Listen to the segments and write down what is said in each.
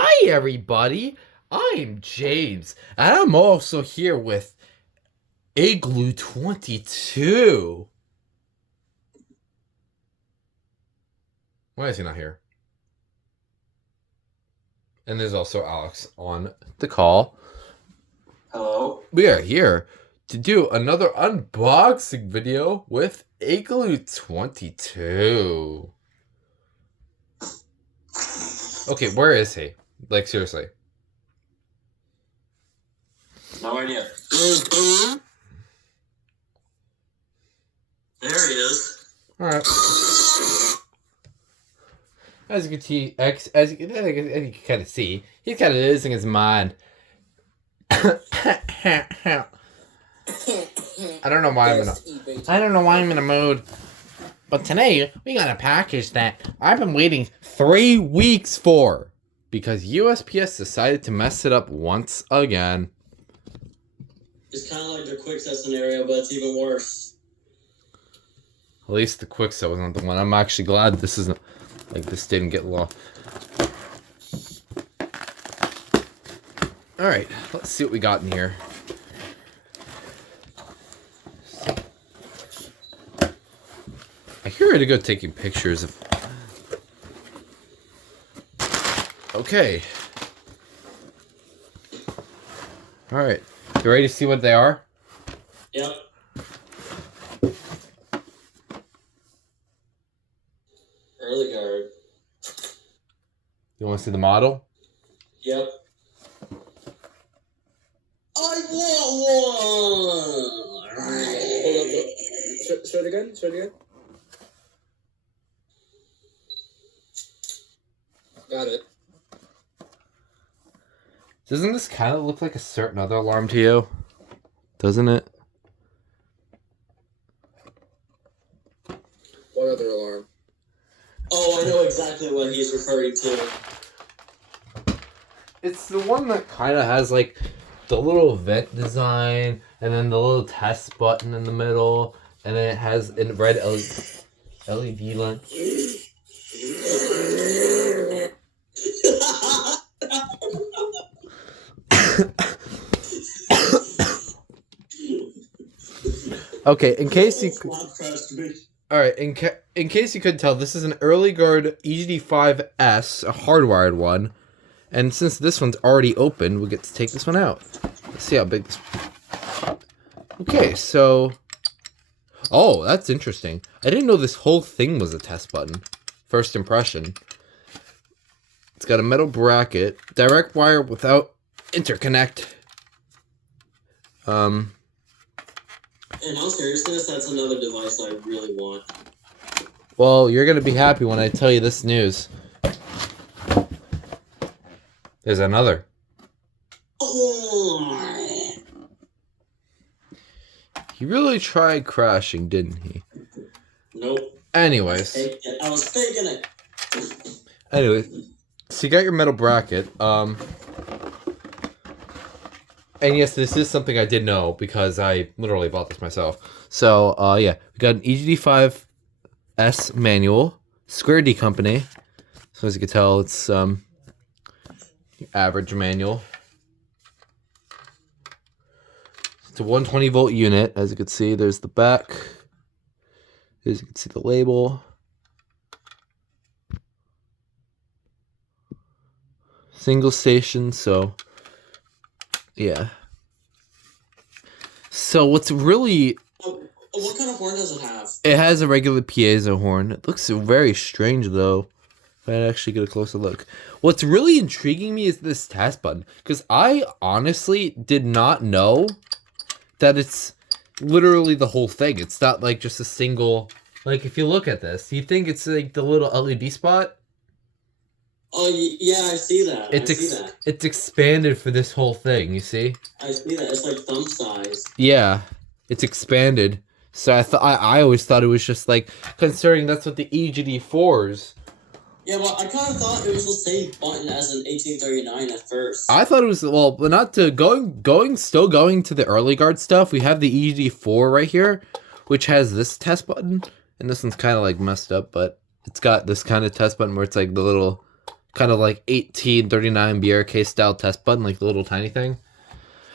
Hi everybody, I'm James, and I'm also here with Igloo22. Why is he not here? And there's also Alex on the call. Hello. We are here to do another unboxing video with Igloo22. Okay, where is he? Like, seriously. No idea. There he is. Alright. As you can kind of see, he's kind of losing his mind. I don't know why I'm in a mood. But today, we got a package that I've been waiting 3 weeks for. Because USPS decided to mess it up once again. It's kind of like the Quickset scenario, but it's even worse. At least the Quickset wasn't the one. I'm actually glad this isn't, like, this didn't get lost. Alright, let's see what we got in here. I hear really good taking pictures of... Okay. Alright. You ready to see what they are? Yep. EarliGard. You want to see the model? Yep. I want one! Hold up. Show it again. Got it. Doesn't this kind of look like a certain other alarm to you? Doesn't it? What other alarm? Oh, I know exactly what he's referring to. It's the one that kind of has like the little vent design and then the little test button in the middle and then it has a red LED lamp. Okay, in case you... Alright, in case you couldn't tell, this is an EarliGard EGD-5S, a hardwired one. And since this one's already open, we get to take this one out. Let's see how big this... Okay, so... Oh, that's interesting. I didn't know this whole thing was a test button. First impression. It's got a metal bracket, direct wire without interconnect. In all seriousness, that's another device I really want. Well, you're gonna be happy when I tell you this news. There's another. Oh. He really tried crashing, didn't he? Nope. Anyways. I was faking it. Anyway, so you got your metal bracket. And yes, this is something I did know because I literally bought this myself. So, yeah, we got an EGD-5S manual, Square D company. So as you can tell, it's your average manual. It's a 120 volt unit. As you can see, there's the back. As you can see the label. Single station, so yeah. So what's really... What kind of horn does it have? It has a regular piezo horn. It looks very strange, though. If I actually get a closer look. What's really intriguing me is this test button. Because I honestly did not know that it's literally the whole thing. It's not like just a single... Like, if you look at this, you think it's like the little LED spot? Oh, yeah, I see that. It's expanded for this whole thing, you see? I see that. It's like thumb size. Yeah, it's expanded. So I always thought it was just like, considering that's what the EGD4s. Yeah, well, I kind of thought it was the same button as an 1839 at first. I thought it was, well, not to, still going to the EarliGard stuff, we have the EGD4 right here, which has this test button. And this one's kind of like messed up, but it's got this kind of test button where it's like the little kind of like 1839 BRK style test button, like the little tiny thing.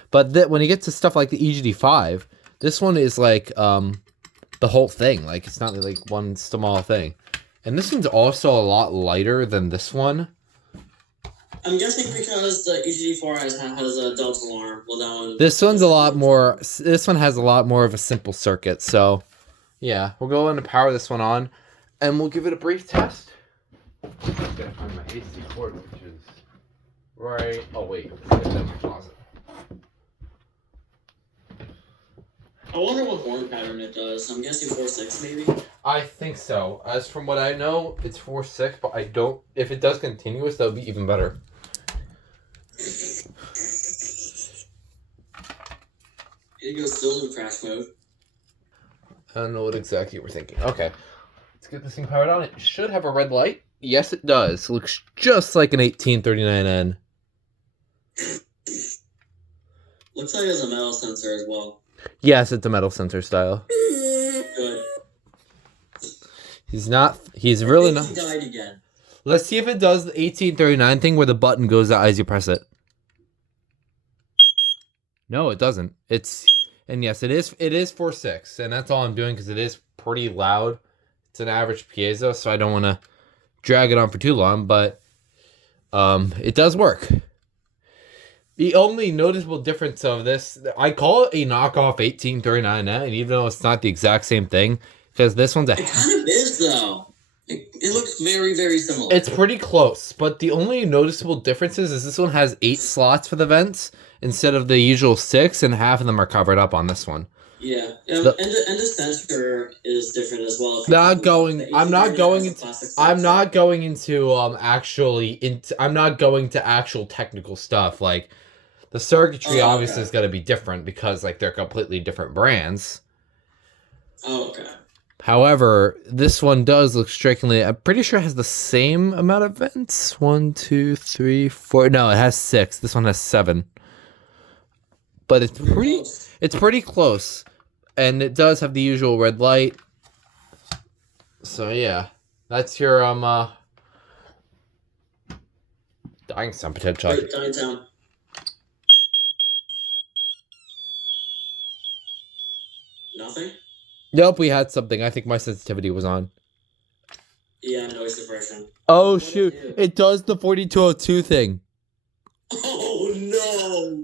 But when you get to stuff like the EGD-5, this one is like the whole thing. Like it's not like one small thing. And this one's also a lot lighter than this one. I'm guessing because the EGD-4S has a delta alarm. Well, that one. This one's a lot more. This one has a lot more of a simple circuit. So, yeah, we'll go in and power this one on, and we'll give it a brief test. I'm gonna find my AC cord, which is right. Oh wait, it's in my closet. I wonder what horn pattern it does. I'm guessing 4/6 maybe. I think so. As from what I know, it's 4/6, but I don't. If it does continuous, that would be even better. It goes still in crash mode. I don't know what exactly we're thinking. Okay, let's get this thing powered on. It should have a red light. Yes, it does. It looks just like an 1839N. Looks like it has a metal sensor as well. Yes, it's a metal sensor style. Good. He's really not. He died again. Let's see if it does the 1839 thing where the button goes out as you press it. No, it doesn't. And yes, it is 4/6, and that's all I'm doing because it is pretty loud. It's an average piezo, so I don't want to drag it on for too long, but it does work. The only noticeable difference of this, I call it a knockoff 1839N, and even though it's not the exact same thing, because this one's It kind of is, though. It looks very, very similar. It's pretty close, but the only noticeable differences is this one has 8 slots for the vents instead of the usual 6, and half of them are covered up on this one. Yeah, and the sensor is different as well. I'm not going to actual technical stuff. Like the circuitry obviously is going to be different because like they're completely different brands. Oh, okay. However, this one does look strikingly. I'm pretty sure it has the same amount of vents. 1, 2, 3, 4. No, it has 6. This one has 7. But it's pretty close, and it does have the usual red light. So yeah, that's your dying sound potential. Dying sound. Nothing. Nope, we had something. I think my sensitivity was on. Yeah, noise suppression. Oh shoot! It does the 4202 thing. Oh no!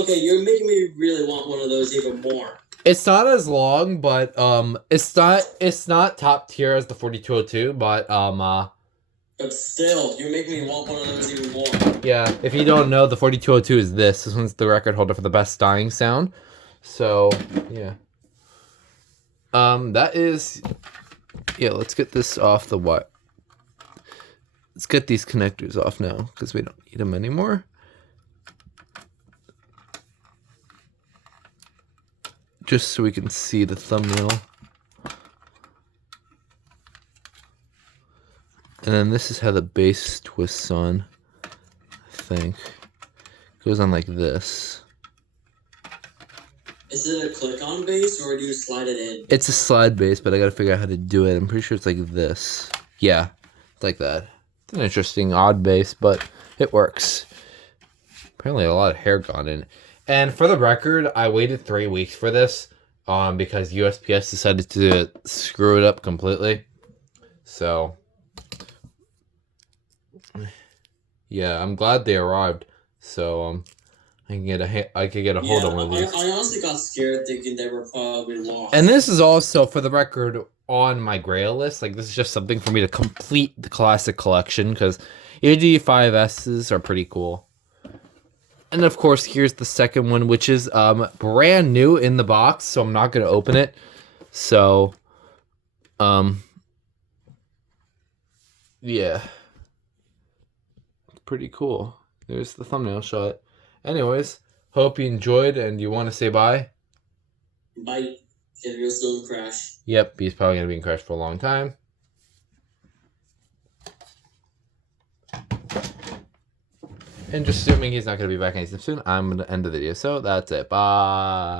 Okay, you're making me really want one of those even more. It's not as long, but it's not top tier as the 4202, but But still, you're making me want one of those even more. Yeah, if you don't know, the 4202 is this. This one's the record holder for the best dying sound. So, yeah. That is... Yeah, let's get this off the wire. Let's get these connectors off now, because we don't need them anymore. Just so we can see the thumbnail. And then this is how the bass twists on, I think. It goes on like this. Is it a click-on bass, or do you slide it in? It's a slide bass, but I gotta figure out how to do it. I'm pretty sure it's like this. Yeah, it's like that. It's an interesting, odd bass, but it works. Apparently a lot of hair gone in. And for the record, I waited 3 weeks for this because USPS decided to screw it up completely. So, yeah, I'm glad they arrived. So, I could get a hold of one of these. I honestly got scared thinking they were probably lost. And this is also, for the record, on my Grail list. Like, this is just something for me to complete the classic collection, because EGD-5Ss are pretty cool. And, of course, here's the second one, which is brand new in the box, so I'm not going to open it. So, yeah. It's pretty cool. There's the thumbnail shot. Anyways, hope you enjoyed, and you want to say bye? Bye. If you're still in crash. Yep, he's probably going to be in crash for a long time. And just assuming he's not going to be back anytime soon, I'm going to end the video. So that's it. Bye.